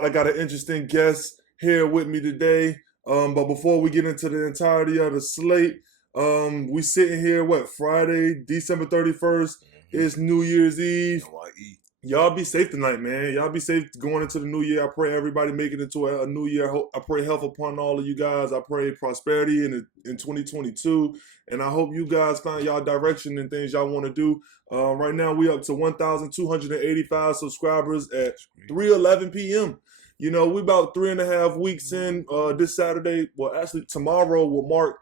I got an interesting guest here with me today. But before we get into the entirety of the slate, we sitting here, Friday, December 31st. It's New Year's Eve. NYE. Y'all be safe tonight, man. Y'all be safe going into the new year. I pray everybody make it into a new year. I pray health upon all of you guys. I pray prosperity in 2022. And I hope you guys find y'all direction and things y'all want to do. Right now, we up to 1,285 subscribers at 3:11 p.m. You know, we about 3.5 weeks in. This Saturday, well, actually tomorrow will mark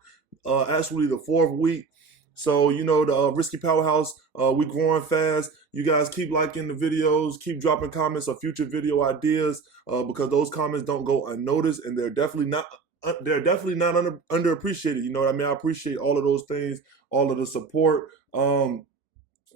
actually the 4th week. So, you know, the RiSSky Powerhouse, we growing fast. You guys keep liking the videos, keep dropping comments or future video ideas, because those comments don't go unnoticed, and they're definitely not underappreciated. You know what I mean? I appreciate all of those things, all of the support.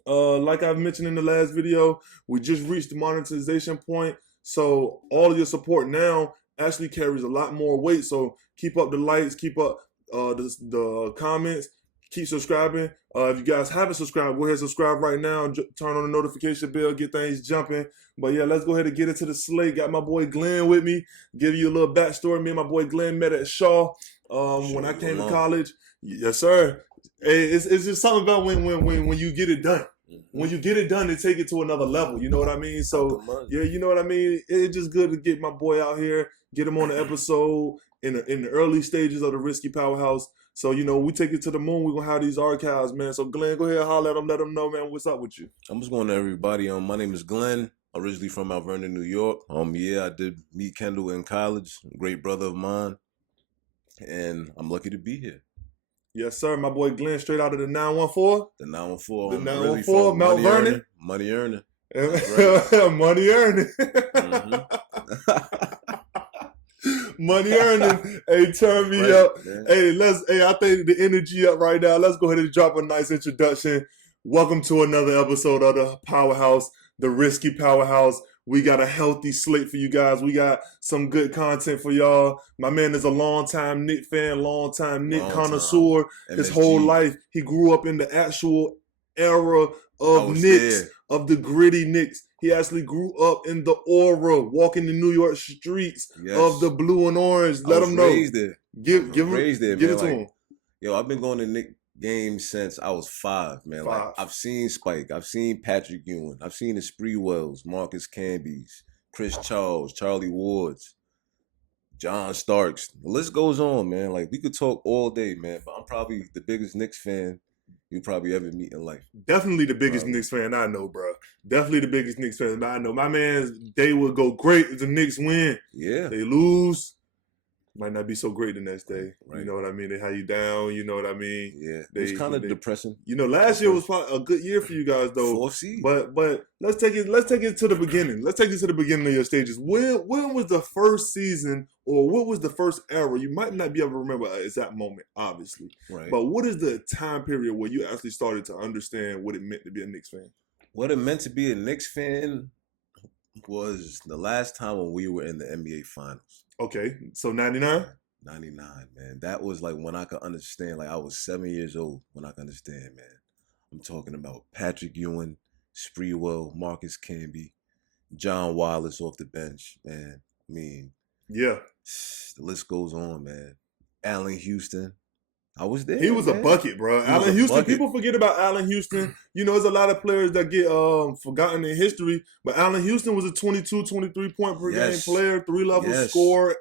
Like I've mentioned in the last video, we just reached the monetization point. So all of your support now actually carries a lot more weight. So keep up the likes, keep up the comments. Keep subscribing. If you guys haven't subscribed, go ahead and subscribe right now. Turn on the notification bell, get things jumping. But yeah, let's go ahead and get into the slate. Got my boy Glenn with me. Give you a little backstory. Me and my boy Glenn met at Shaw when I came to college. Yes, sir. Hey, it's just something about when you get it done. When you get it done, they take it to another level. You know what I mean? So yeah, you know what I mean. It's just good to get my boy out here, get him on the episode in the early stages of the RiSSky Powerhouse. So, you know, we take it to the moon. We're going to have these archives, man. So, Glenn, go ahead and holler at them. Let them know, man, what's up with you. I'm just going to everybody. My name is Glenn, originally from Mount Vernon, New York. Yeah, I did meet Kendall in college, a great brother of mine, and I'm lucky to be here. Yes, sir. My boy Glenn, straight out of the 914. The 914. The 914, Mount Vernon. Money earning. Money earning. Money earning. Hey, turn me up. Man. Hey, I think the energy up right now. Let's go ahead and drop a nice introduction. Welcome to another episode of the Powerhouse, the RiSSky Powerhouse. We got a healthy slate for you guys. We got some good content for y'all. My man is a longtime Knicks fan, longtime Knicks connoisseur. His whole life, he grew up in the actual era of Knicks, of the gritty Knicks. He actually grew up in the aura, walking the New York streets of the blue and orange. Let him know. Give it to him. Yo, I've been going to Knicks games since I was 5, man. Like, I've seen Spike, I've seen Patrick Ewing, I've seen the Spreewells, Marcus Camby's, Chris Charles, Charlie Wards, John Starks. The list goes on, man. Like, we could talk all day, man. But I'm probably the biggest Knicks fan you probably ever meet in life. Definitely the biggest Knicks fan I know, bro. Definitely the biggest Knicks fan I know. My man's day will go great if the Knicks win. Yeah. They lose, might not be so great the next day. Right. You know what I mean? They have you down. You know what I mean? Yeah. It's kind of depressing. You know, last year was probably a good year for you guys, though. 4th seed. But let's take it to the beginning. Let's take it to the beginning of your stages. When was the first season, or what was the first era? You might not be able to remember an exact moment, obviously. Right. But what is the time period where you actually started to understand what it meant to be a Knicks fan? What it meant to be a Knicks fan was the last time when we were in the NBA Finals. Okay, so 99? 99, man. That was like when I could understand. Like, I was 7 years old when I could understand, man. I'm talking about Patrick Ewing, Spreewell, Marcus Camby, John Wallace off the bench, man. I mean, yeah, the list goes on, man. Allen Houston. I was there. He was a bucket, bro. Allen Houston. People forget about Allen Houston. You know, there's a lot of players that get forgotten in history, but Allen Houston was a 22, 23 point per game player, 3-level scorer,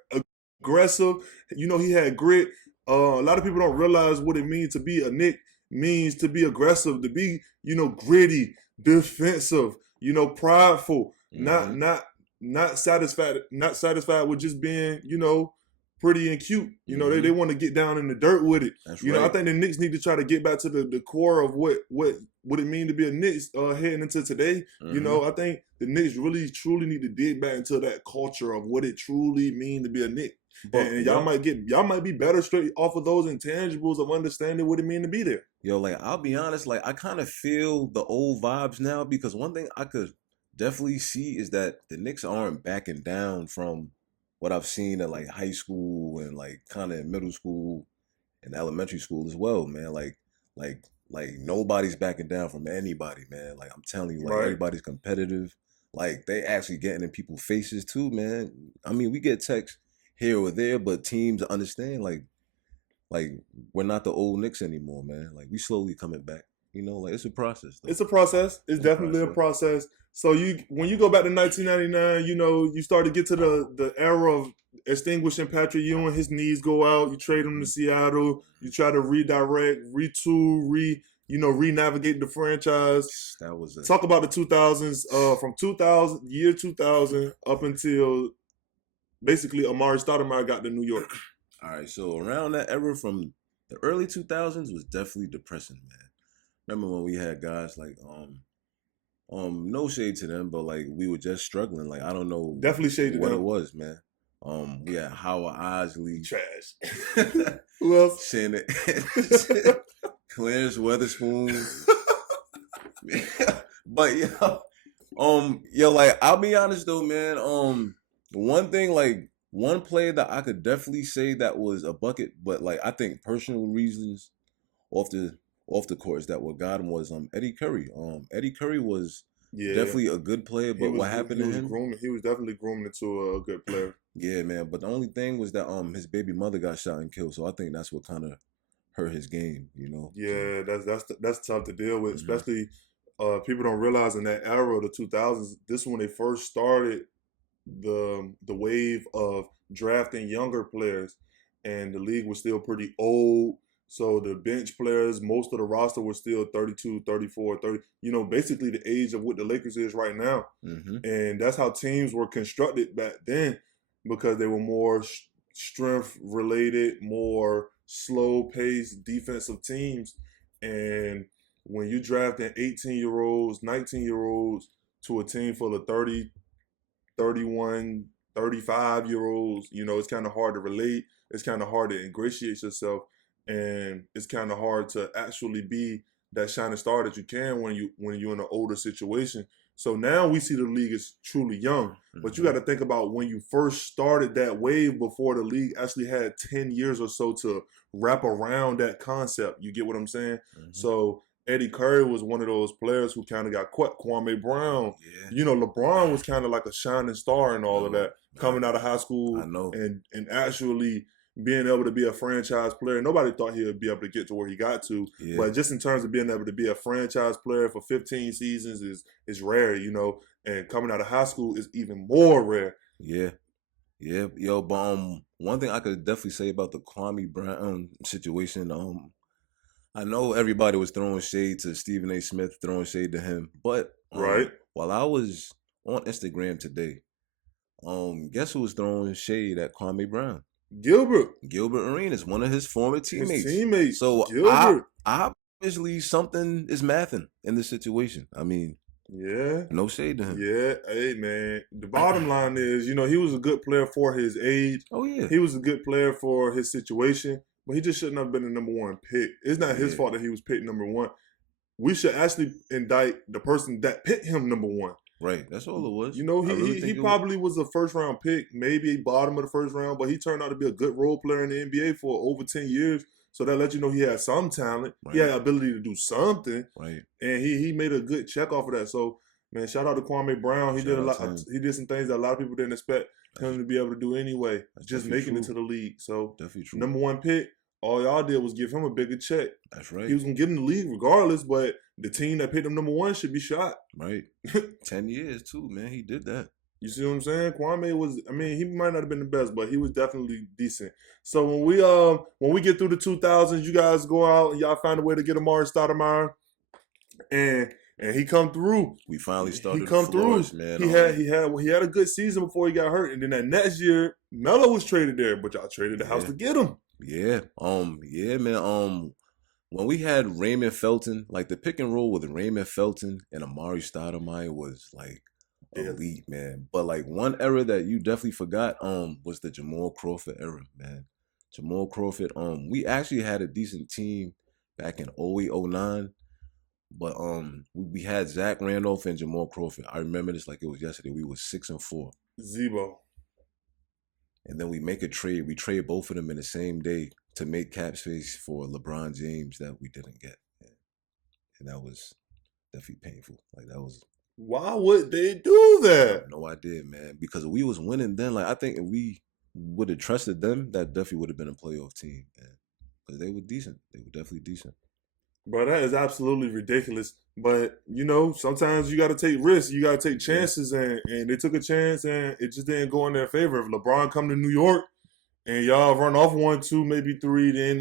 aggressive. You know, he had grit. A lot of people don't realize what it means to be a Knick. Means to be aggressive, to be, you know, gritty, defensive, you know, prideful, not satisfied with just being, you know, pretty and cute. You know, they want to get down in the dirt with it. That's you know, I think the Knicks need to try to get back to the core of what it mean to be a Knicks heading into today. You know, I think the Knicks really truly need to dig back into that culture of what it truly mean to be a Knick. And y'all might be better straight off of those intangibles of understanding what it mean to be there. Yo, like, I'll be honest, like, I kind of feel the old vibes now, because one thing I could definitely see is that the Knicks aren't backing down from what I've seen in, like, high school and, like, kind of middle school and elementary school as well, man. Like nobody's backing down from anybody, man. Like, I'm telling you, like, everybody's competitive. like they actually getting in people's faces too, man. I mean, we get texts here or there, but teams understand like we're not the old Knicks anymore, man. Like we slowly coming back. You know, like it's a process though. It's a process. It's definitely a process. So when you go back to 1999, you start to get to the era of extinguishing Patrick Ewing. His knees go out. You trade him to Seattle. You try to redirect, retool, re-navigate the franchise. That was talk about the 2000s. From 2000 up until basically Amari Stoudemire got to New York. All right, so around that era from the early 2000s was definitely depressing, man. Remember when we had guys like no shade to them, but like we were just struggling. Like I don't know definitely shade to what them. It was, man. We had Howard Osley, trash. Who else? Shannon, Clarence Weatherspoon. But like I'll be honest though, man. One thing, like one player that I could definitely say that was a bucket, but like I think personal reasons off the courts that what got him was Eddie Curry. Eddie Curry was definitely a good player, but what happened to him? He was definitely grooming into a good player. Yeah, man. But the only thing was that his baby mother got shot and killed, so I think that's what kind of hurt his game. You know? Yeah, that's tough to deal with, especially people don't realize in that era of the 2000s. This is when they first started the wave of drafting younger players, and the league was still pretty old. So the bench players, most of the roster was still 32, 34, 30, basically the age of what the Lakers is right now. And that's how teams were constructed back then, because they were more strength related, more slow paced defensive teams. And when you draft in 18-year-olds, 19-year-olds to a team full of 30, 31, 35-year-olds, it's kind of hard to relate. It's kind of hard to ingratiate yourself. And it's kind of hard to actually be that shining star that you can when you're in an older situation. So now we see the league is truly young. But you got to think about when you first started that wave before the league actually had 10 years or so to wrap around that concept. You get what I'm saying? So Eddie Curry was one of those players who kind of got caught. Kwame Brown. Yeah. LeBron was kind of like a shining star and all of that, coming out of high school and actually being able to be a franchise player. Nobody thought he would be able to get to where he got to. Yeah. But just in terms of being able to be a franchise player for 15 seasons is rare, and coming out of high school is even more rare. Yeah. Yeah. Yo, but one thing I could definitely say about the Kwame Brown situation, I know everybody was throwing shade to Stephen A. Smith, throwing shade to him. But while I was on Instagram today, guess who was throwing shade at Kwame Brown? Gilbert Arenas, one of his former teammates. So obviously something is mathing in this situation. I mean, no shade to him. Yeah, hey man. The bottom line is, he was a good player for his age. Oh yeah, he was a good player for his situation, but he just shouldn't have been the number one pick. It's not his fault that he was picked number one. We should actually indict the person that picked him number one. Right, that's all it was. He probably was a first round pick, maybe bottom of the first round, but he turned out to be a good role player in the NBA for over 10 years. So that lets you know he had some talent. Right. He had ability to do something. Right. And he made a good check off of that. So, man, shout out to Kwame Brown. He did a lot. He did some things that a lot of people didn't expect him to be able to do anyway. Just making it to the league. So, definitely true. Number one pick. All y'all did was give him a bigger check. That's right. He was going to get in the league regardless, but the team that picked him number one should be shot. Right. 10 years, too, man. He did that. You see what I'm saying? Kwame was, he might not have been the best, but he was definitely decent. So when we get through the 2000s, you guys go out and y'all find a way to get Amari Stoudemire. And he come through. We finally started. He come through. Man. He had a good season before he got hurt. And then that next year, Melo was traded there, but y'all traded the house to get him. Yeah. Yeah, man. When we had Raymond Felton, like the pick and roll with Raymond Felton and Amari Stoudemire was like elite, man. But like one era that you definitely forgot was the Jamal Crawford era, man. Jamal Crawford, we actually had a decent team back in 08, 09. But we had Zach Randolph and Jamal Crawford. I remember this like it was yesterday. We were 6-4. Zebo. And then we make a trade. We trade both of them in the same day to make cap space for LeBron James that we didn't get. And that was definitely painful. Like that was Why would they do that? I have no idea, man. Because we was winning then. Like I think if we would have trusted them, that definitely would have been a playoff team, man. Because they were decent. They were definitely decent. Bro, that is absolutely ridiculous. But, you know, sometimes you got to take risks. You got to take chances. And they took a chance, and it just didn't go in their favor. If LeBron come to New York and y'all run off 1, 2, maybe 3, then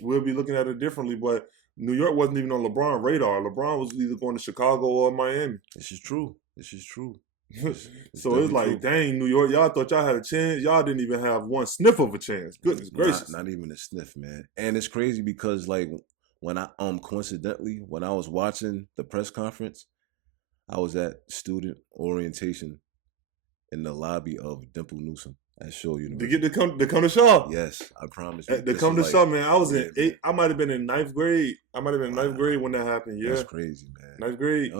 we'll be looking at it differently. But New York wasn't even on LeBron's radar. LeBron was either going to Chicago or Miami. This is true. So it's like, dang, New York, y'all thought y'all had a chance. Y'all didn't even have one sniff of a chance. Goodness gracious. Not even a sniff, man. And it's crazy because, like, when I coincidentally, when I was watching the press conference, I was at student orientation in the lobby of Dimple Newsom at Shaw University. To come to Shaw? Yes, I promise you. To come to Shaw, man. I was in 8th. I might have been in 9th grade. Ninth grade when that happened. Yeah, that's crazy, man. 9th grade.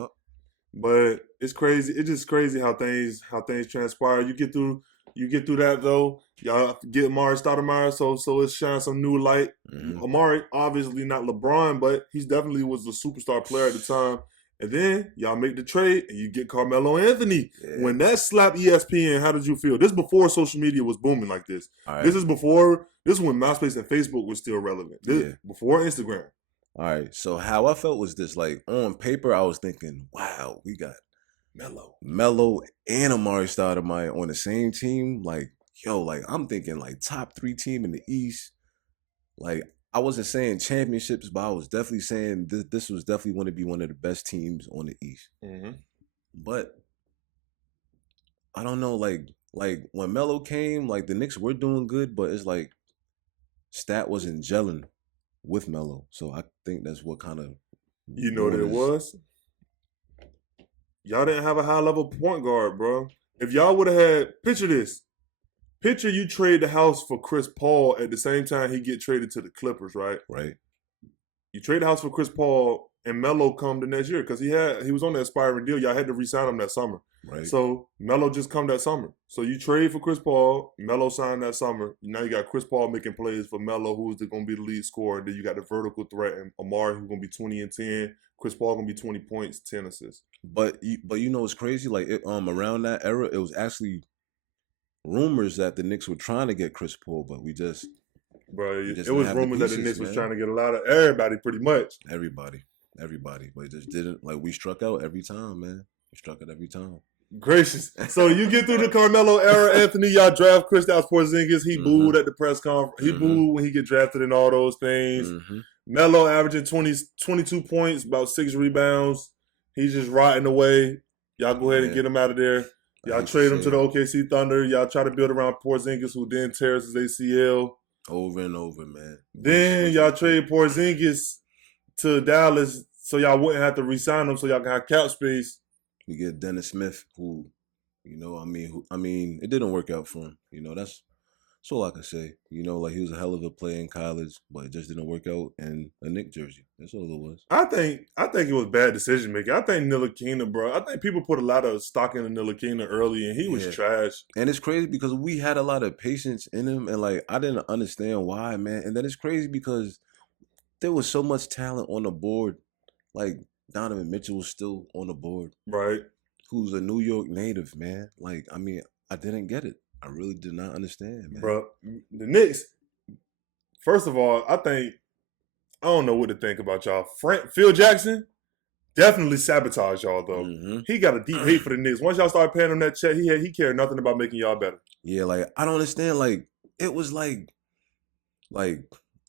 But it's crazy. It's just crazy how things transpire. You get through that though. Y'all get Amari Stoudemire, so it shines some new light. Mm-hmm. Amari, obviously not LeBron, but he definitely was a superstar player at the time. And then y'all make the trade and you get Carmelo Anthony. Yeah. When that slapped ESPN, how did you feel? This before social media was booming like this. Right. This is when MySpace and Facebook was still relevant. Before Instagram. All right, so how I felt was this, like, on paper, I was thinking, wow, we got Melo and Amari Stoudemire on the same team. Like, yo, like, I'm thinking, like, top 3 team in the East. Like, I wasn't saying championships, but I was definitely saying this was definitely going to be one of the best teams on the East. Mm-hmm. But I don't know, like when Melo came, like, the Knicks were doing good, but it's like Stat wasn't gelling with Melo, so I think that's what kind of what it was. Y'all didn't have a high level point guard, bro. If y'all would have had, picture this. Picture you trade the house for Chris Paul at the same time he get traded to the Clippers, right? Right. You trade the house for Chris Paul and Melo come the next year because he was on that expiring deal. Y'all had to re-sign him that summer. Right. So Melo just come that summer. So you trade for Chris Paul, Melo signed that summer. Now you got Chris Paul making plays for Melo, who's going to be the lead scorer. And then you got the vertical threat and Amari, who's going to be 20 and 10. Chris Paul going to be 20 points, 10 assists. But you know what's crazy? Like around that era, it was actually rumors that the Knicks were trying to get Chris Paul, but it was rumors that the Knicks was trying to get a lot of everybody, pretty much. Everybody, but it just didn't. Like, we struck out every time, man. We struck out every time. Gracious. So you get through the Carmelo era, Anthony. Y'all draft Kristaps Porzingis. He booed at the press conference. He booed when he get drafted and all those things. Mm-hmm. Melo averaging 22 points, about 6 rebounds. He's just rotting away. Y'all go ahead and get him out of there. Y'all trade him to the OKC Thunder. Y'all try to build around Porzingis, who then tears his ACL. Over and over, man. Then y'all trade Porzingis to Dallas so y'all wouldn't have to re-sign him so y'all can have cap space. We get Dennis Smith, who, I mean, it didn't work out for him. That's all I can say. Like, he was a hell of a player in college, but it just didn't work out in a Knicks jersey. That's all it was. I think it was bad decision making. I think Ntilikina, bro. I think people put a lot of stock in Ntilikina early, and he was trash. And it's crazy because we had a lot of patience in him, and, like, I didn't understand why, man. And then it's crazy because there was so much talent on the board. Like, Donovan Mitchell was still on the board. Right. Who's a New York native, man. Like, I mean, I didn't get it. I really did not understand, man. Bro, the Knicks, first of all, I don't know what to think about y'all. Phil Jackson definitely sabotaged y'all, though. Mm-hmm. He got a deep hate for the Knicks. Once y'all started paying him that check, he cared nothing about making y'all better. Yeah, like, I don't understand. Like, it was like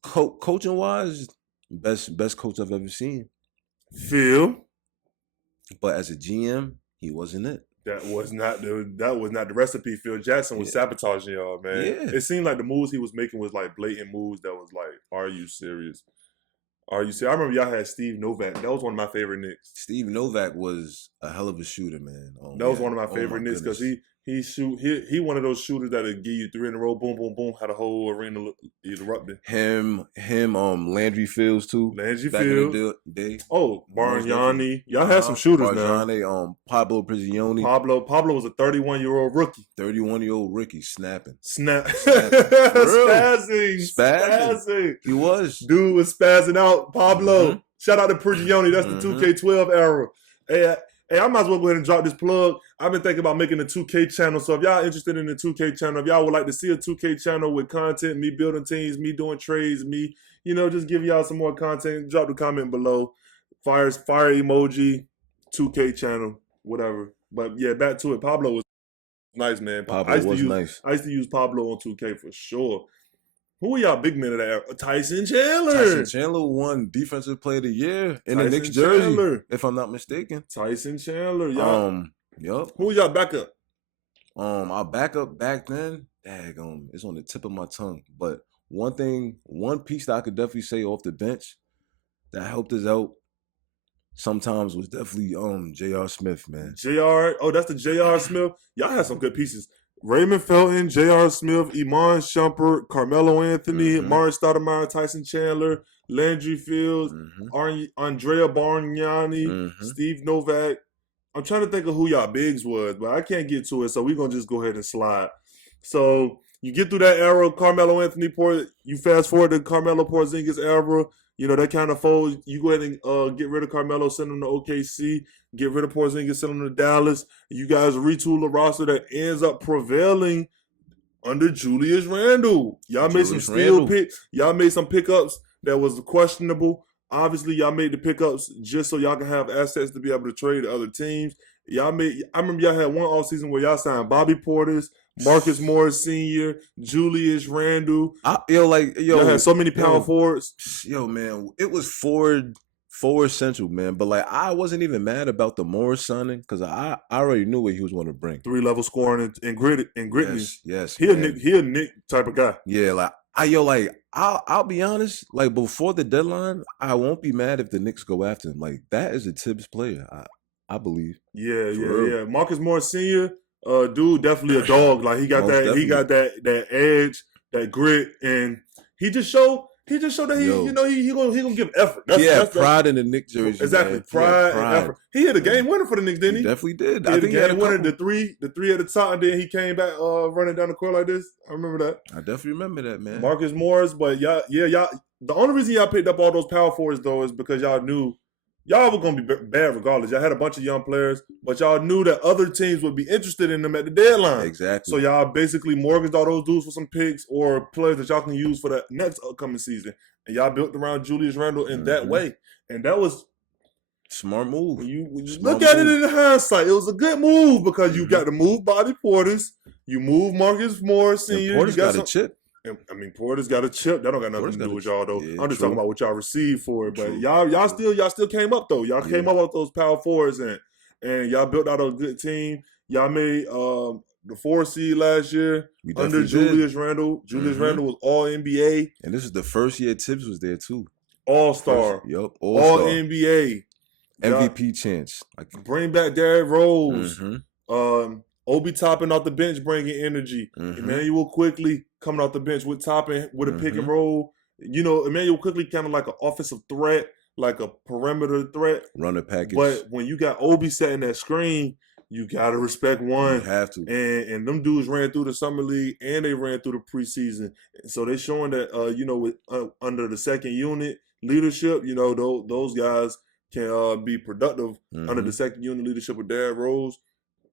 coaching-wise, best coach I've ever seen. Phil. But as a GM, he wasn't it. That was not the recipe. Phil Jackson was sabotaging y'all, man. Yeah. It seemed like the moves he was making was like blatant moves that was like, are you serious? Are you serious? I remember y'all had Steve Novak. That was one of my favorite Knicks. Steve Novak was a hell of a shooter, man. That was one of my favorite Knicks because he one of those shooters that'll give you 3 in a row, boom, boom, boom, had a whole arena erupted. Him, Landry Fields too. Landry Fields. Bargnani. Y'all had some shooters now. Pablo Prigioni. Pablo was a 31-year-old rookie. 31-year-old rookie snapping. Spazzing. He was. Dude was spazzing out. Pablo. Mm-hmm. Shout out to Prigioni. That's the 2K12 era. Hey, Hey, I might as well go ahead and drop this plug. I've been thinking about making a 2K channel. So if y'all interested in the 2K channel, if y'all would like to see a 2K channel with content, me building teams, me doing trades, me, just give y'all some more content, drop the comment below. Fire emoji, 2K channel, whatever. But yeah, back to it. Pablo was nice, man. Pablo was nice. I used to use Pablo on 2K for sure. Who are y'all big men of that era? Tyson Chandler. Tyson Chandler won Defensive Player of the Year in the Knicks jersey, if I'm not mistaken. Tyson Chandler, y'all. Yup. Who y'all backup? Our backup back then, it's on the tip of my tongue. But one piece that I could definitely say off the bench that helped us out sometimes was definitely J.R. Smith, man. That's the J.R. Smith. Y'all had some good pieces. Raymond Felton, J.R. Smith, Iman Shumpert, Carmelo Anthony, Martin Stoudemire, Tyson Chandler, Landry Fields, Andrea Bargnani, Steve Novak. I'm trying to think of who y'all bigs was, but I can't get to it, so we're going to just go ahead and slide. So you get through that era, Carmelo Anthony, you fast forward to Carmelo Porzingis era, that kind of fold. You go ahead and get rid of Carmelo, send him to OKC, get rid of Porzingis, send him to Dallas. You guys retool a roster that ends up prevailing under Julius Randle. Y'all made some steal picks. Y'all made some pickups that was questionable. Obviously, y'all made the pickups just so y'all can have assets to be able to trade to other teams. I remember y'all had one offseason where y'all signed Bobby Portis, Marcus Morris Sr., Julius Randle. Y'all had so many power forwards. Yo, man, it was forward central, man. But I wasn't even mad about the Morris signing because I already knew what he was going to bring. 3-level scoring and grittiness. Yes. He a Nick type of guy. Yeah, I'll be honest. Before the deadline, I won't be mad if the Knicks go after him. That is a Tibbs player, I believe. Yeah. Marcus Morris Sr., dude, definitely a dog. He got that edge, that grit, and he just showed that he gonna give effort. That's pride in the Knicks jersey. Exactly, man. pride and effort. He hit a game winner for the Knicks, didn't he? Definitely did. I think he had a winner. The three at the top, and then he came back running down the court like this. I remember that. I definitely remember that, man. Marcus Morris, but y'all. The only reason y'all picked up all those power forwards though is because y'all knew y'all were gonna be bad regardless. Y'all had a bunch of young players, but y'all knew that other teams would be interested in them at the deadline. Exactly. So y'all basically mortgaged all those dudes for some picks or players that y'all can use for the next upcoming season. And y'all built around Julius Randle in that way. And that was smart move. When you look at it in hindsight, it was a good move because you got to move Bobby Portis, you move Marcus Morris Sr. Portis got a chip. Portis got a chip. That don't got nothing to do with y'all though. Yeah, I'm just talking about what y'all received for it. But y'all still came up though. Y'all came up with those power forwards and y'all built out a good team. Y'all made the 4 seed last year under Julius Randle. Julius Randle was all NBA. And this is the first year Tibbs was there too. All-star. Yep. All NBA. MVP chance. Bring back Derrick Rose. Obi Toppin off the bench bringing energy. Emmanuel Quickly coming off the bench with Toppin with a pick and roll. Emmanuel Quickly kind of like an offensive threat, like a perimeter threat. Runner package. But when you got Obi setting that screen, you got to respect one. You have to. And them dudes ran through the summer league and they ran through the preseason. So they're showing that, with under the second unit leadership, those guys can be productive under the second unit leadership of Derrick Rose.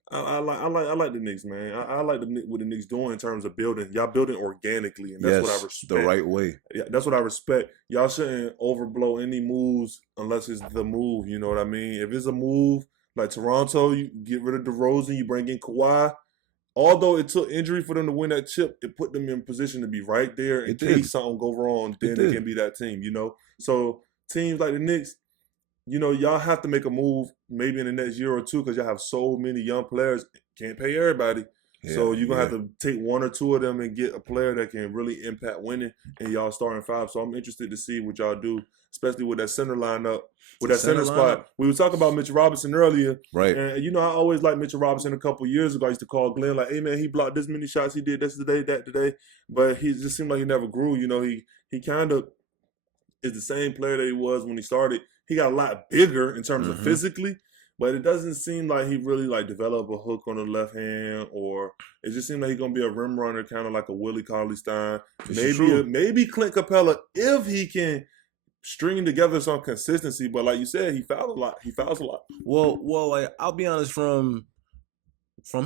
I like the Knicks, man. I like what the Knicks doing in terms of building. Y'all building organically, and that's what I respect. The right way. Yeah, that's what I respect. Y'all shouldn't overblow any moves unless it's the move. You know what I mean? If it's a move like Toronto, you get rid of DeRozan, you bring in Kawhi. Although it took injury for them to win that chip, it put them in position to be right there in case something go wrong. Then they can be that team. So teams like the Knicks. Y'all have to make a move maybe in the next year or two because y'all have so many young players. Can't pay everybody. So you're going to have to take one or two of them and get a player that can really impact winning in y'all starting five. So I'm interested to see what y'all do, especially with that center lineup, with that center spot. We were talking about Mitchell Robinson earlier. Right. And, I always liked Mitchell Robinson a couple years ago. I used to call Glenn like, hey, man, he blocked this many shots. He did this today, that today. But he just seemed like he never grew. He kind of is the same player that he was when he started. He got a lot bigger in terms of physically, but it doesn't seem like he really developed a hook on the left hand, or it just seems like he's gonna be a rim runner, kind of like a Willie Cauley-Stein. Maybe Clint Capella if he can stringing together some consistency. But like you said, he fouls a lot. He fouls a lot. Well, like I'll be honest, from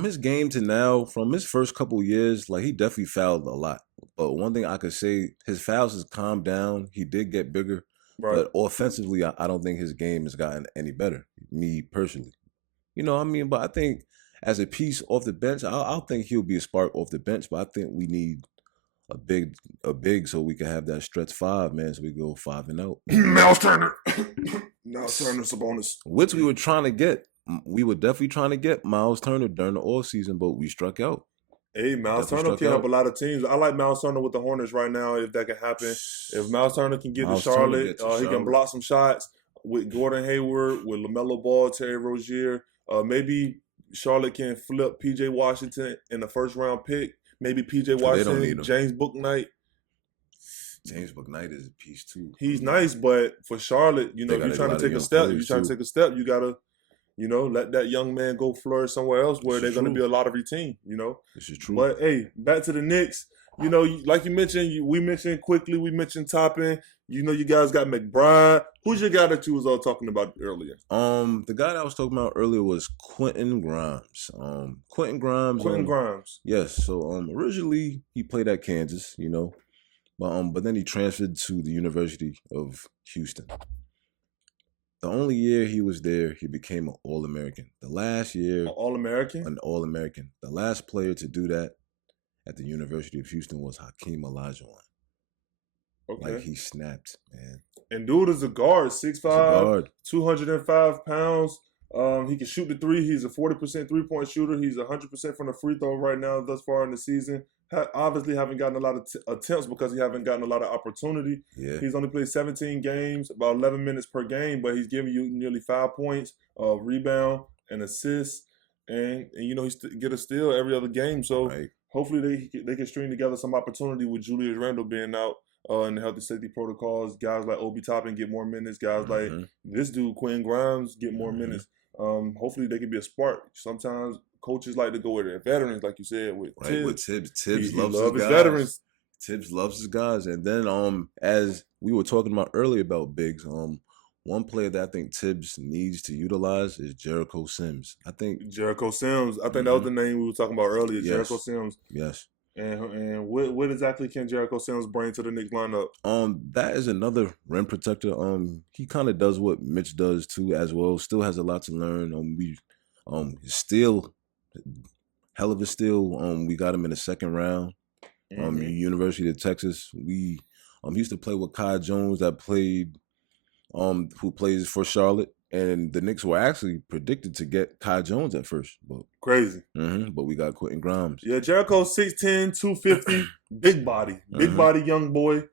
his game to now, from his first couple years, like he definitely fouled a lot. But one thing I could say, his fouls has calmed down. He did get bigger. Right. But offensively, I don't think his game has gotten any better, me personally. You know what I mean? But I think as a piece off the bench, I'll think he'll be a spark off the bench. But I think we need a big so we can have that stretch 5, man, so we go 5 and out. Miles Turner. Miles Turner's a bonus. Which we were trying to get. We were definitely trying to get Miles Turner during the offseason, but we struck out. Hey, Miles Turner can help a lot of teams. I like Miles Turner with the Hornets right now, if that can happen. If Miles Turner can get to Charlotte, he can block some shots with Gordon Hayward, with LaMelo Ball, Terry Rozier. Maybe Charlotte can flip P.J. Washington in the first-round pick. Maybe P.J. Washington, James Bouknight. James Bouknight is a piece, too. He's nice, but for Charlotte, you know, if you're trying to take a step, you got to, you know, let that young man go flourish somewhere else where they're going to be a lottery team, you know. This is true. But, hey, back to the Knicks. You know, like you mentioned, we mentioned Toppin. You know, you guys got McBride. Who's your guy that you was all talking about earlier? The guy that I was talking about earlier was Quentin Grimes. Quentin Grimes. Yes. So originally he played at Kansas, you know, but then he transferred to the University of Houston. The only year he was there, he became an All-American. The last year, an All-American. The last player to do that at the University of Houston was Hakeem Elijah. Okay. Like he snapped, man. And dude is a guard, 6'5", 205 pounds. He can shoot the three. He's a 40% three-point shooter. He's 100% from the free throw right now thus far in the season. Obviously haven't gotten a lot of attempts because he haven't gotten a lot of opportunity. Yeah. He's only played 17 games, about 11 minutes per game, but he's giving you nearly 5 points, rebound, and assist. And you know, he get a steal every other game. So hopefully they can string together some opportunity with Julius Randle being out. In the health and safety protocols, guys like Obi Toppin get more minutes. Guys like this dude, Quentin Grimes, get more minutes. Hopefully they can be a spark. Sometimes coaches like to go with their veterans, like you said, with Tibbs. Tibbs loves his veterans. Tibbs loves his guys. And then as we were talking about earlier about bigs, one player that I think Tibbs needs to utilize is Jericho Sims. Jericho Sims. I think that was the name we were talking about earlier. Yes. Jericho Sims. Yes. And what exactly can Jericho Sims bring to the Knicks lineup? That is another rim protector. He kind of does what Mitch does too, as well. Still has a lot to learn. Still, hell of a steal. We got him in the second round. University of Texas. We used to play with Kai Jones that played, who plays for Charlotte. And the Knicks were actually predicted to get Kai Jones at first. But crazy. But we got Quentin Grimes. Yeah, Jericho 6'10", 250, big body. Big body young boy.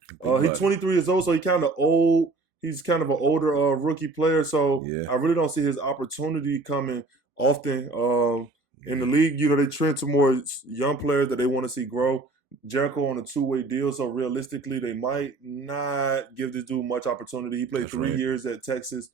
He's 23 years old, so he's kind of old. He's kind of an older rookie player. So I really don't see his opportunity coming often in the league. You know, they trend to more young players that they want to see grow. Jericho on a 2-way deal, so realistically, they might not give this dude much opportunity. He played 3 years at Texas.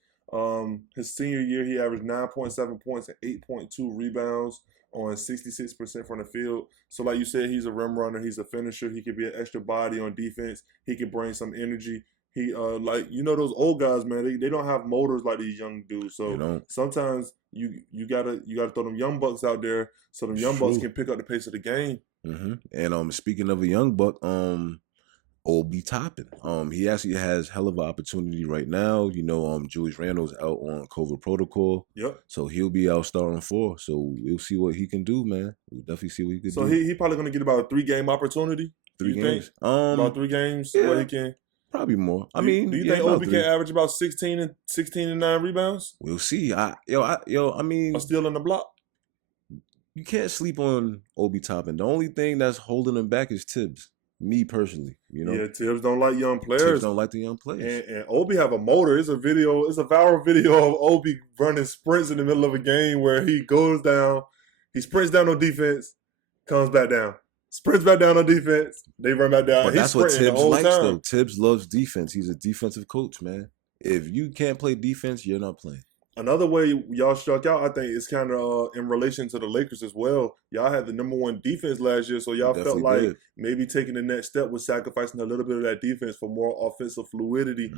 His senior year, he averaged 9.7 points and 8.2 rebounds on 66% from the field. So like you said, he's a rim runner. He's a finisher. He could be an extra body on defense. He could bring some energy. He like, you know, those old guys, man, they don't have motors like these young dudes. So sometimes you gotta throw them young bucks out there so them young bucks can pick up the pace of the game. And speaking of a young buck, Obi Toppin. He actually has hell of an opportunity right now. You know, Julius Randle's out on COVID protocol. Yep. So he'll be out starting 4. So we'll see what he can do, man. We'll definitely see what he can do. So he probably gonna get about a 3-game opportunity. 3 games. About 3 games where he can. Probably more. I mean, do you think Obi can average about 16 and 9 rebounds? We'll see. I mean, a steal in the block. You can't sleep on Obi Toppin. The only thing that's holding him back is Tibbs. Me personally, you know. Yeah, Tibbs don't like young players. Tibbs don't like the young players. And Obi have a motor. It's a viral video of Obi running sprints in the middle of a game where he goes down, he sprints down on defense, comes back down. Sprints back down on defense, they run back down. But that's what Tibbs likes, though. Tibbs loves defense. He's a defensive coach, man. If you can't play defense, you're not playing. Another way y'all struck out, I think, is kind of in relation to the Lakers as well. Y'all had the #1 defense last year, so y'all felt like maybe taking the next step was sacrificing a little bit of that defense for more offensive fluidity.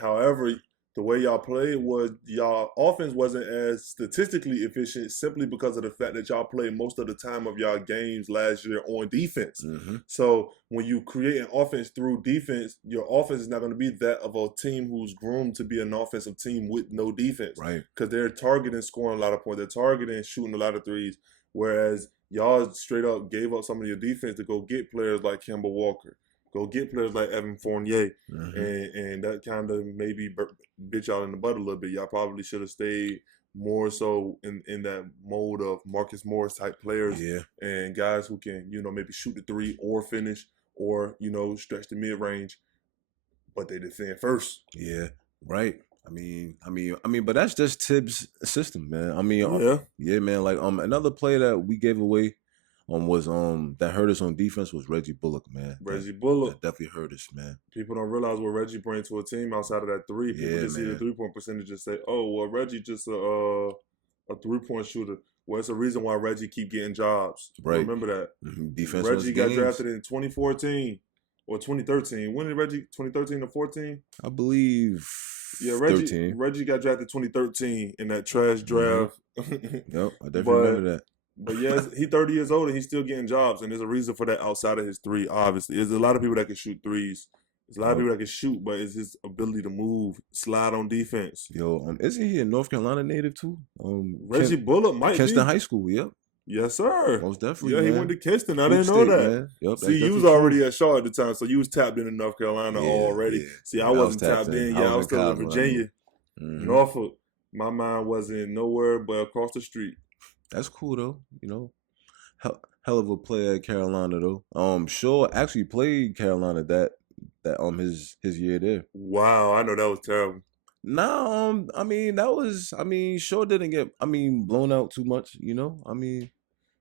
However, the way y'all played was y'all offense wasn't as statistically efficient simply because of the fact that y'all played most of the time of y'all games last year on defense. So when you create an offense through defense, your offense is not going to be that of a team who's groomed to be an offensive team with no defense. Right. Because they're targeting scoring a lot of points. They're targeting shooting a lot of threes. Whereas y'all straight up gave up some of your defense to go get players like Kemba Walker. Go get players like Evan Fournier. And that kind of maybe bit y'all in the butt a little bit. Y'all probably should have stayed more so in that mode of Marcus Morris type players and guys who can, maybe shoot the three or finish or, stretch the mid range. But they defend first. Yeah, right. I mean, but that's just Tibbs' system, man. I mean, yeah, man. Like another play that we gave away was that hurt us on defense was Reggie Bullock, man. Reggie Bullock. That definitely hurt us, man. People don't realize what Reggie brings to a team outside of that three. People just see the 3-point percentage and say, oh, well, Reggie just a 3-point shooter. Well, it's a reason why Reggie keep getting jobs. Right. Remember that. Defense. Reggie got drafted in 2014 or 2013. When did Reggie, 2013 or 14? I believe Reggie 13. Reggie got drafted 2013 in that trash draft. Yep, I definitely remember that. But yes, he's 30 years old and he's still getting jobs. And there's a reason for that outside of his three, obviously. There's a lot of people that can shoot threes. There's a lot of people that can shoot, but it's his ability to move, slide on defense. Yo, isn't he a North Carolina native too? Reggie Bullock might Kinston be. High School, yep. Yes, sir. Most definitely. Yeah, man. He went to Kinston. I didn't know that. Yep, see, you was already at Shaw at the time, so you was tapped into North Carolina already. Yeah. See, I wasn't tapped in. Yeah, I was still in Virginia. Norfolk. My mind wasn't nowhere but across the street. That's cool though, Hell of a player at Carolina though. Shaw actually played Carolina that his year there. Wow, I know that was terrible. Nah, Shaw didn't get blown out too much,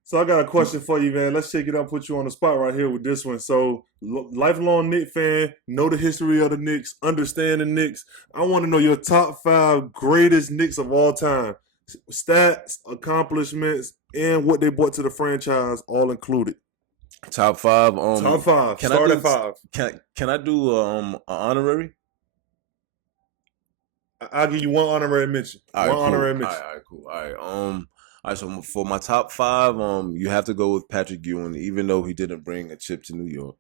So I got a question for you, man. Let's shake it up, put you on the spot right here with this one. So, lifelong Knicks fan, know the history of the Knicks, understand the Knicks. I want to know your top 5 greatest Knicks of all time. Stats, accomplishments, and what they brought to the franchise, all included. Top 5. Top 5. Start at 5. Can I do an honorary? I'll give you one honorary mention. Honorary mention. All right, cool. All right, so for my top 5, you have to go with Patrick Ewing, even though he didn't bring a chip to New York.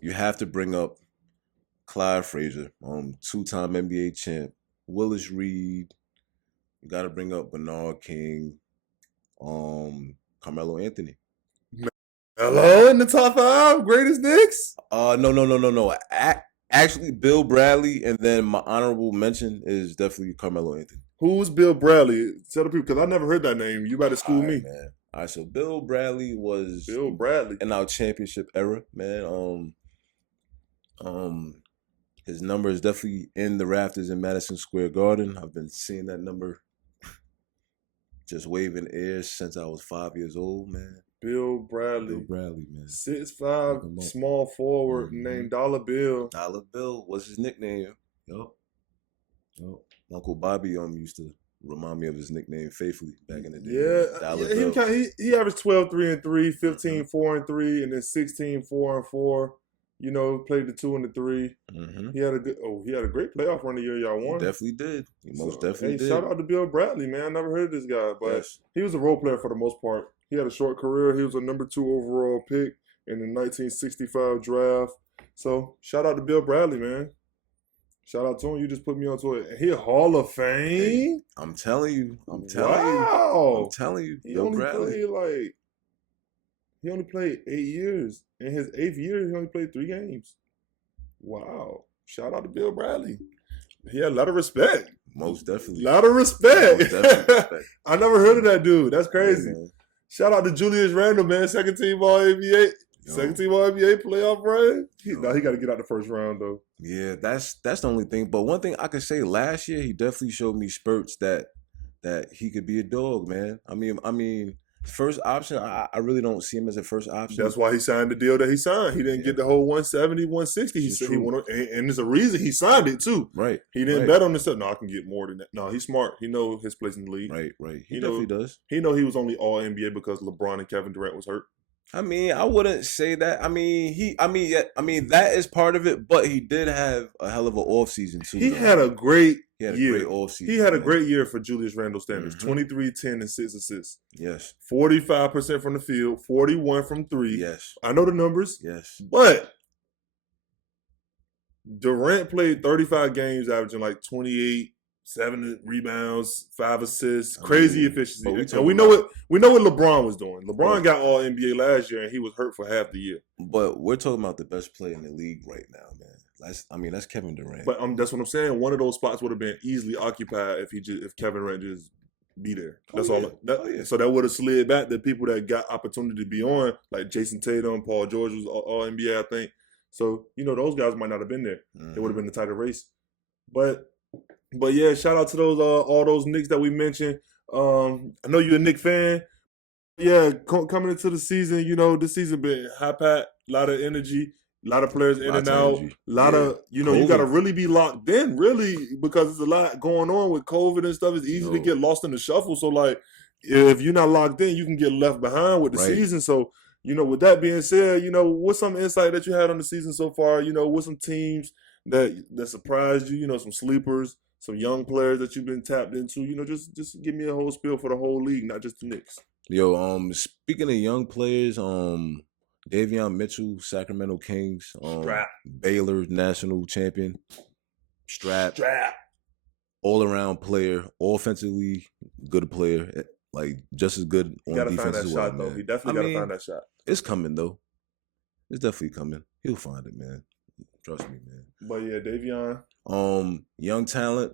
You have to bring up Clyde Frazier, 2-time NBA champ, Willis Reed. You got to bring up Bernard King, Carmelo Anthony. Hello, in the top 5 greatest Knicks? No. Actually, Bill Bradley, and then my honorable mention is definitely Carmelo Anthony. Who's Bill Bradley? Tell the people, because I never heard that name. You better school me. Man. All right, so Bill Bradley was in our championship era, man. His number is definitely in the rafters in Madison Square Garden. I've been seeing that number just waving air since I was 5 years old, man. Bill Bradley, man. 6'5", small forward named Dollar Bill. Dollar Bill was his nickname. Yup. Uncle Bobby used to remind me of his nickname faithfully back in the day. Yeah, Dollar Bill. He averaged 12, 3 and 3, 15, 4 and 3, and then 16, 4 and 4. Played the 2 and the 3. He had a great playoff run the year y'all won. He definitely did. He most definitely did. Shout out to Bill Bradley, man. I never heard of this guy, but he was a role player for the most part. He had a short career. He was a number 2 overall pick in the 1965 draft. So shout out to Bill Bradley, man. Shout out to him. You just put me onto it. He a Hall of Fame. Hey, I'm telling you. I'm telling you. He only played 8 years. In his 8th year, he only played 3 games. Wow. Shout out to Bill Bradley. He had a lot of respect. Most definitely. A lot of respect. I never heard of that dude. That's crazy. Yeah, shout out to Julius Randle, man. Second team All NBA. Second team All NBA playoff run. He got to get out the first round though. Yeah, that's the only thing. But one thing I could say, last year he definitely showed me spurts that he could be a dog, man. I mean, First option, I really don't see him as a first option. That's why he signed the deal that he signed. He didn't get the whole 170, 160. He said he wanted, and there's a reason he signed it too. Right. He didn't bet on himself. No, I can get more than that. No, he's smart. He knows his place in the league. Right. He definitely does. He know he was only all NBA because LeBron and Kevin Durant was hurt. I mean, I wouldn't say that. I mean, that is part of it, but he did have a hell of an offseason too. He had a great year. Great offseason. He had a great year for Julius Randle standards. 23, 10, and 6 assists. Yes. 45% from the field, 41 from 3. Yes. I know the numbers. Yes. But Durant played 35 games, averaging like 28, 7 rebounds, 5 assists, crazy efficiency. And we know what LeBron was doing. LeBron got all NBA last year, and he was hurt for half the year. But we're talking about the best player in the league right now, man. That's Kevin Durant. But that's what I'm saying. One of those spots would have been easily occupied if Kevin Durant just be there. That's all. So that would have slid back the people that got opportunity to be on, like Jason Tatum, Paul George was all NBA, I think. So those guys might not have been there. It would have been the tighter race. But yeah, shout out to those all those Knicks that we mentioned. I know you're a Knicks fan. Yeah, coming into the season, this season been high-packed, a lot of energy, a lot of players in and out, a lot of, you got to really be locked in, really, because there's a lot going on with COVID and stuff. It's easy to get lost in the shuffle. So, like, if you're not locked in, you can get left behind with the season. So, with that being said, what's some insight that you had on the season so far? What's some teams that surprised you, some sleepers, some young players that you've been tapped into, just give me a whole spiel for the whole league, not just the Knicks. Yo, speaking of young players, Davion Mitchell, Sacramento Kings, Baylor national champion, Strap, all-around player, offensively good player, like just as good on defense as well, man. He definitely got to find that shot. It's coming though. It's definitely coming. He'll find it, man. Trust me, man. But yeah, Davion. Young talent,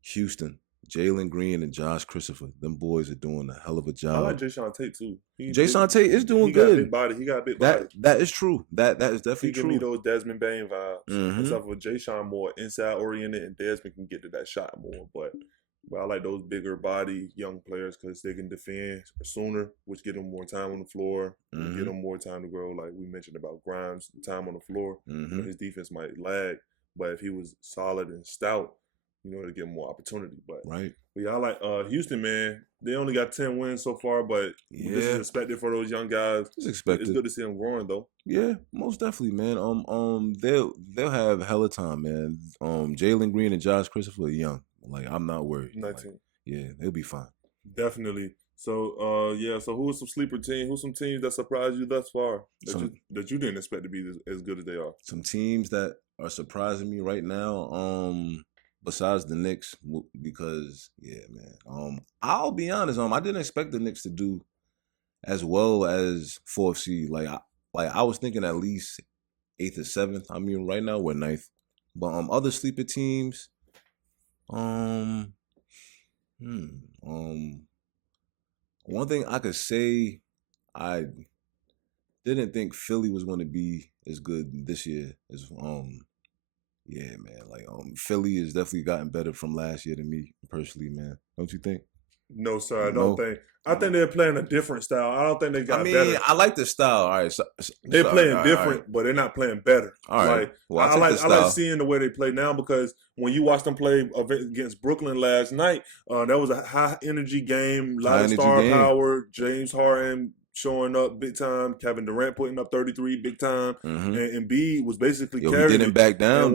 Houston. Jalen Green and Josh Christopher. Them boys are doing a hell of a job. I like Jason Tate too. Jason Tate is doing good. He got a big body. That is true. That is definitely true. He give me those Desmond Bain vibes. Except for Jason more inside oriented, and Desmond can get to that shot more. But I like those bigger body young players because they can defend sooner, which get them more time on the floor, get them more time to grow. Like we mentioned about Grimes, time on the floor. His defense might lag, but if he was solid and stout, to get more opportunity. But yeah, I like Houston, man. They only got 10 wins so far, but this is expected for those young guys. It's expected. It's good to see them growing, though. Yeah, most definitely, man. They'll have hella time, man. Jalen Green and Josh Christopher are young. Like, I'm not worried. 19. Yeah, they'll be fine. Definitely. So, so who's some sleeper team? Who's some teams that surprised you thus far that you didn't expect to be as good as they are? Some teams that are surprising me right now, besides the Knicks, because, yeah, man. I'll be honest, I didn't expect the Knicks to do as well as 4th seed. Like I was thinking at least 8th or 7th. I mean, right now we're 9th. But other sleeper teams, one thing I could say, I didn't think Philly was going to be as good this year as yeah, man. Like Philly has definitely gotten better from last year to me personally, man. Don't you think? No, sir. I don't think. I think they're playing a different style. I don't think they got better. I like the style. All right, they're playing different, but they're not playing better. All right. Like, I like seeing the way they play now because when you watch them play against Brooklyn last night, that was a high energy game, a lot of star power. James Harden showing up big time. Kevin Durant putting up 33 big time. And Embiid was basically carrying he didn't back down. And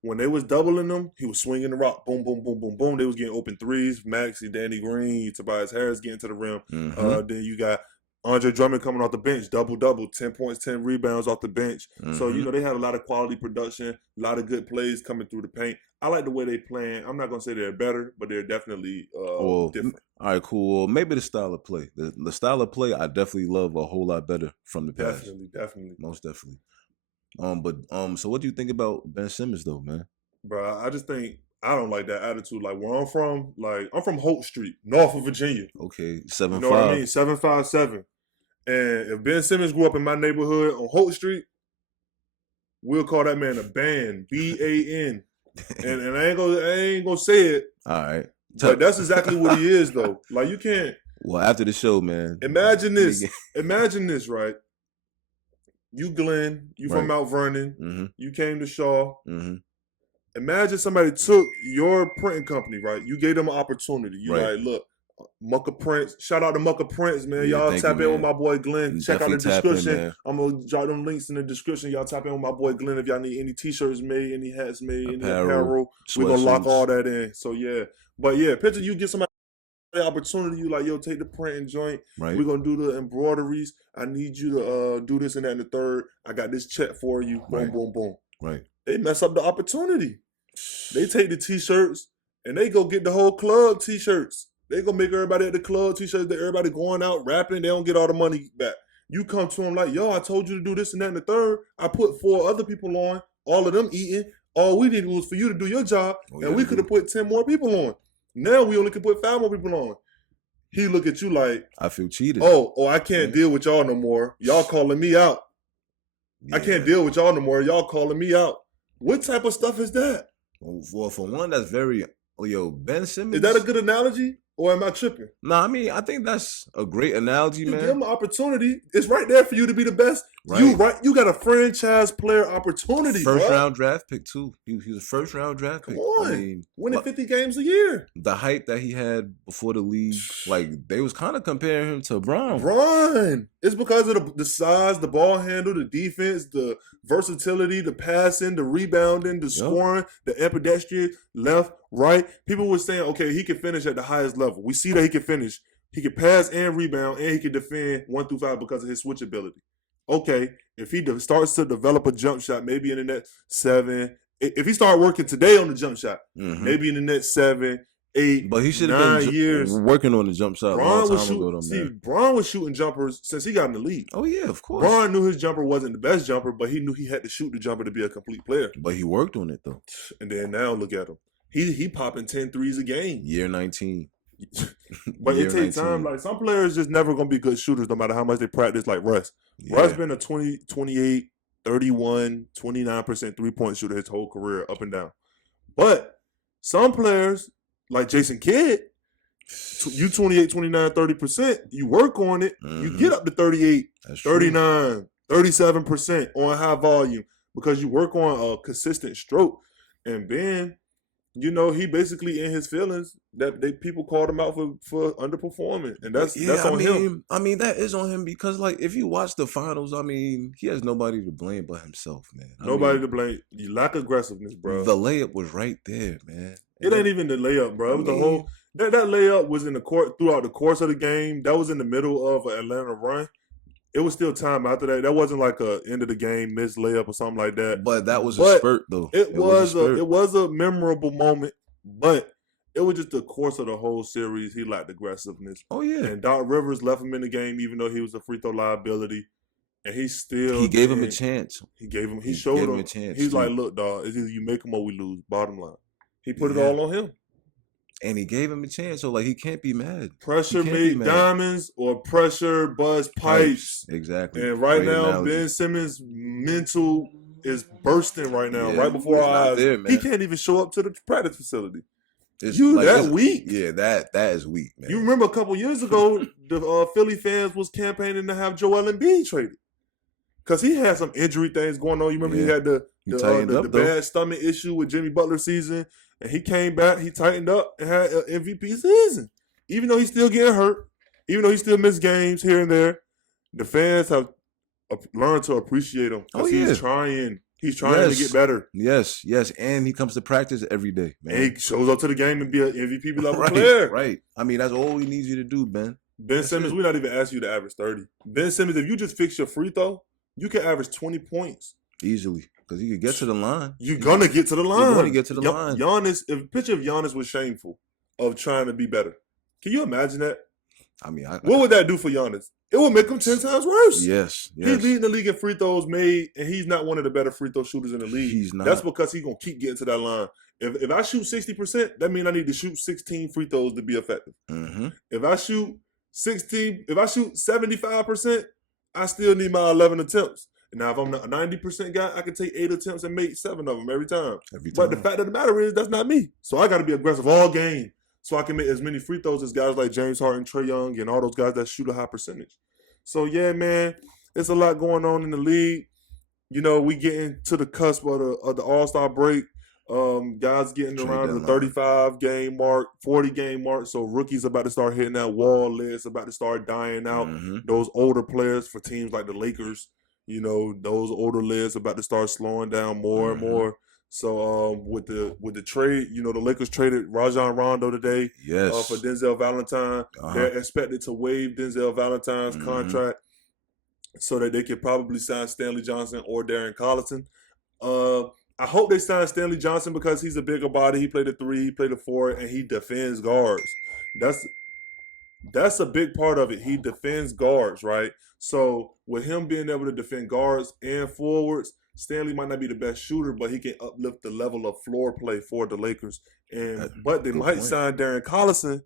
when they was doubling them, he was swinging the rock. Boom, boom, boom, boom, boom. They was getting open threes. Maxey, Danny Green, Tobias Harris getting to the rim. Then you got Andre Drummond coming off the bench, double-double, 10 points, 10 rebounds off the bench. So, they had a lot of quality production, a lot of good plays coming through the paint. I like the way they playing. I'm not going to say they're better, but they're definitely different. All right, cool. Well, maybe the style of play. The style of play I definitely love a whole lot better from the past. Definitely. Most definitely. So what do you think about Ben Simmons, though, man? Bro, I just think I don't like that attitude. Like, where I'm from Holt Street, north of Virginia. Okay, 7'5". You know what I mean? 7'5'7". And if Ben Simmons grew up in my neighborhood on Holt Street, we'll call that man a ban, B-A-N. and I ain't gonna say it. All right. But that's exactly what he is, though. Like, you can't. Well, after the show, man. Imagine this. Imagine this, right? You, Glenn, you from Mount Vernon. Mm-hmm. You came to Shaw. Mm-hmm. Imagine somebody took your printing company, right? You gave them an opportunity. You like, look, Mucka Prince. Shout out to Mucka Prince, man. Y'all tap in with my boy Glenn. Check out the description. I'm going to drop them links in the description. Y'all tap in with my boy Glenn if y'all need any t-shirts made, any hats made, any apparel. We're going to lock all that in. So, yeah. But, yeah, picture you get somebody the opportunity. You like, yo, take the printing joint. We're going to do the embroideries. I need you to do this and that and the third. I got this check for you. Boom, boom, boom. They mess up the opportunity. They take the t-shirts and they go get the whole club t-shirts. They gonna make everybody at the club t-shirts that everybody going out rapping. They don't get all the money back. You come to them like, yo, I told you to do this and that and the third. I put 4 other people on, all of them eating. All we needed was for you to do your job, and we could have put 10 more people on. Now we only can put 5 more people on. He look at you like, I feel cheated. Oh, I can't deal with y'all no more. Y'all calling me out. I can't deal with y'all no more. Y'all calling me out. What type of stuff is that? Well, for one, that's very, Ben Simmons. Is that a good analogy? Or am I tripping? No, I mean, I think that's a great analogy, man. Give him an opportunity. It's right there for you to be the best. You got a franchise player opportunity. First round draft pick too. He was a first round draft pick. Come on. I mean, winning 50 games a year. The hype that he had before the league, like they was kind of comparing him to Brown. It's because of the size, the ball handle, the defense, the versatility, the passing, the rebounding, the scoring, the ambidextrous, left, right. People were saying, okay, he can finish at the highest level. We see that he can finish. He can pass and rebound, and he can defend 1 through 5 because of his switch ability. Okay, if he starts to develop a jump shot, maybe in the next 7, if he start working today on the jump shot, maybe in the next 7, 8, but he should have been years working on the jump shot a long time ago. Bron was shooting jumpers since he got in the league. Oh yeah, of course. Bron knew his jumper wasn't the best jumper, but he knew he had to shoot the jumper to be a complete player. But he worked on it though. And then now look at him. He popping 10 threes a game. Year 19. But it takes time. Like some players just never gonna be good shooters no matter how much they practice. Like Russ. Russ been a 20, 28, 31, 29% 3-point shooter his whole career up and down. But some players, like Jason Kidd, you 28, 29, 30%, you work on it, you get up to 38, 39, 37% on high volume because you work on a consistent stroke. And Ben, he basically in his feelings that people called him out for underperforming, and that's on him. I mean, that is on him because, like, if you watch the finals, I mean, he has nobody to blame but himself, man. Nobody to blame. You lack aggressiveness, bro. The layup was right there, man. It ain't even the layup, bro. It was the whole that layup was in the court throughout the course of the game. That was in the middle of an Atlanta run. It was still time after that. That wasn't like a end of the game missed layup or something like that. But that was a spurt, though. It was a memorable moment, but it was just the course of the whole series. He lacked aggressiveness. Oh yeah. And Doc Rivers left him in the game, even though he was a free throw liability, and he gave him a chance. He showed him a chance. He's like, look, dog, it's either you make him or we lose. Bottom line, he put it all on him. And he gave him a chance, so like he can't be mad. Pressure made diamonds or pressure buzz pipes. Exactly. And right now, Ben Simmons' mental is bursting right now, right before our eyes. He can't even show up to the practice facility. That weak. Yeah, that is weak, man. You remember a couple years ago, the Philly fans was campaigning to have Joel Embiid traded. Because he had some injury things going on. You remember he had the bad stomach issue with Jimmy Butler's season. And he came back, he tightened up, and had an MVP season. Even though he's still getting hurt, even though he still missed games here and there, the fans have learned to appreciate him. Because he's trying. He's trying to get better. Yes. And he comes to practice every day, man. And he shows up to the game and be an MVP level player. Right. I mean, that's all he needs you to do, Ben. Ben Simmons, we're not even asking you to average 30. Ben Simmons, if you just fix your free throw, you can average 20 points. Easily. Because he could get to the line. You're going to get to the line. You're going to get to the line. If a picture of Giannis was shameful of trying to be better. Can you imagine that? I mean, what would that do for Giannis? It would make him 10 times worse. Yes. He's leading the league in free throws made, and he's not one of the better free throw shooters in the league. He's not. That's because he's going to keep getting to that line. If I shoot 60%, that means I need to shoot 16 free throws to be effective. Mm-hmm. If I shoot 75%, I still need my 11 attempts. Now, if I'm a 90% guy, I can take 8 attempts and make 7 of them every time. But the fact of the matter is, that's not me. So I got to be aggressive all game. so I can make as many free throws as guys like James Harden, Trae Young, and all those guys that shoot a high percentage. So yeah, man, there's a lot going on in the league. You know, we getting to the cusp of the All-Star break. Guys getting Trade around the deadline. 35 game mark, 40 game mark. So rookies about to start hitting that wall. Lists about to start dying out. Those older players for teams like the Lakers, you know, those older lists about to start slowing down more and more. So with the trade, you know, the Lakers traded Rajon Rondo today for Denzel Valentine. They're expected to waive Denzel Valentine's contract so that they could probably sign Stanley Johnson or Darren Collison. I hope they sign Stanley Johnson because he's a bigger body. He played a 3, he played a 4, and he defends guards. That's a big part of it. He defends guards, right? So with him being able to defend guards and forwards, Stanley might not be the best shooter, but he can uplift the level of floor play for the Lakers. But they might sign Darren Collison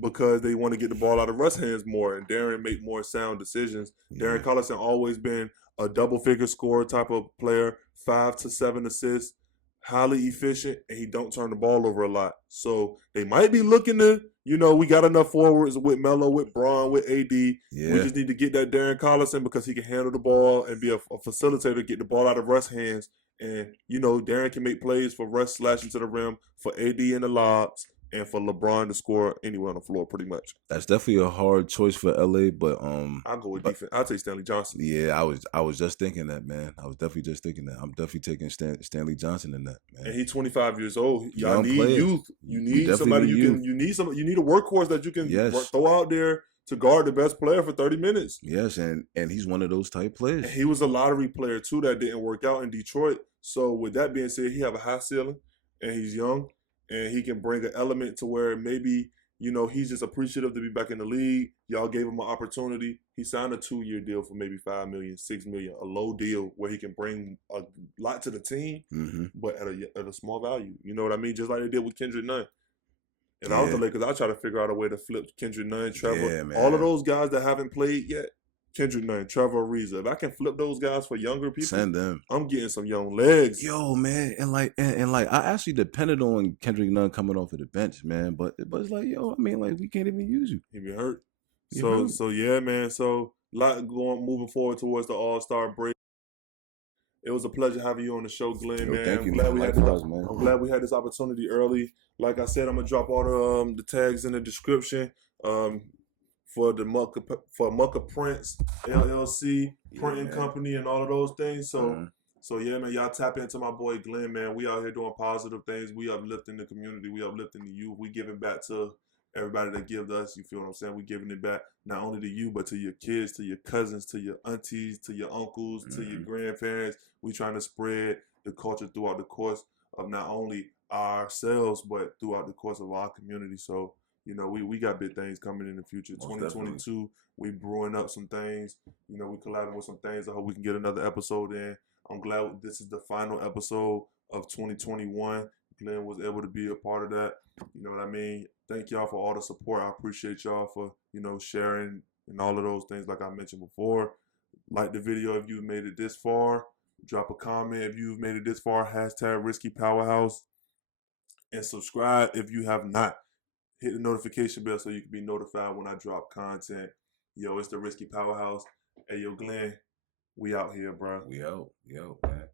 because they want to get the ball out of Russ' hands more, and Darren make more sound decisions. Darren Collison always been a double-figure scorer type of player, 5 to 7 assists, highly efficient, and he don't turn the ball over a lot. So they might be looking to, you know, we got enough forwards with Melo, with Braun, with AD. We just need to get that Darren Collison because he can handle the ball and be a facilitator, get the ball out of Russ' hands. And, you know, Darren can make plays for Russ slashing to the rim, for AD in the lobs, and for LeBron to score anywhere on the floor, pretty much. That's definitely a hard choice for LA, but I'll go with defense. I'll take Stanley Johnson. Yeah, I was just thinking that, man. I was definitely just thinking that. I'm definitely taking Stanley Johnson in that, man. And he's 25 years old. Y'all need youth. You need somebody you need a workhorse that you can throw out there to guard the best player for 30 minutes. Yes, and he's one of those type players. And he was a lottery player too that didn't work out in Detroit. So with that being said, he have a high ceiling and he's young. And he can bring an element to where maybe, you know, he's just appreciative to be back in the league. Y'all gave him an opportunity. He signed a 2-year deal for maybe $5 million, $6 million, a low deal where he can bring a lot to the team, but at a small value. You know what I mean? Just like they did with Kendrick Nunn. And I was the Lakers. I try to figure out a way to flip Kendrick Nunn, Trevor. All of those guys that haven't played yet. Kendrick Nunn, Trevor Ariza. If I can flip those guys for younger people, send them. I'm getting some young legs. Yo, man, and I actually depended on Kendrick Nunn coming off of the bench, man. But it's like, yo, I mean, like we can't even use you. He been hurt. So yeah, man. So a lot moving forward towards the All-Star break. It was a pleasure having you on the show, Glenn. Man, thank you, I'm glad we had this opportunity early. Like I said, I'm gonna drop all the tags in the description. For the Mucka Prince, LLC, printing company, and all of those things. So yeah, man, y'all tap into my boy Glenn, man. We out here doing positive things. We uplifting the community. We uplifting the youth. We giving back to everybody that gives us. You feel what I'm saying? We giving it back not only to you, but to your kids, to your cousins, to your aunties, to your uncles, to your grandparents. We trying to spread the culture throughout the course of not only ourselves, but throughout the course of our community. So, you know, we got big things coming in the future. Most 2022, definitely. we brewing up some things. You know, we collabing with some things. I hope we can get another episode in. I'm glad this is the final episode of 2021. Glenn was able to be a part of that. You know what I mean? Thank y'all for all the support. I appreciate y'all for, you know, sharing and all of those things like I mentioned before. Like the video if you've made it this far. Drop a comment if you've made it this far. Hashtag RiSSky Powerhouse. And subscribe if you have not. Hit the notification bell so you can be notified when I drop content. Yo, it's the RiSSky Powerhouse. Hey, yo, Glenn, we out here, bro. We out, man.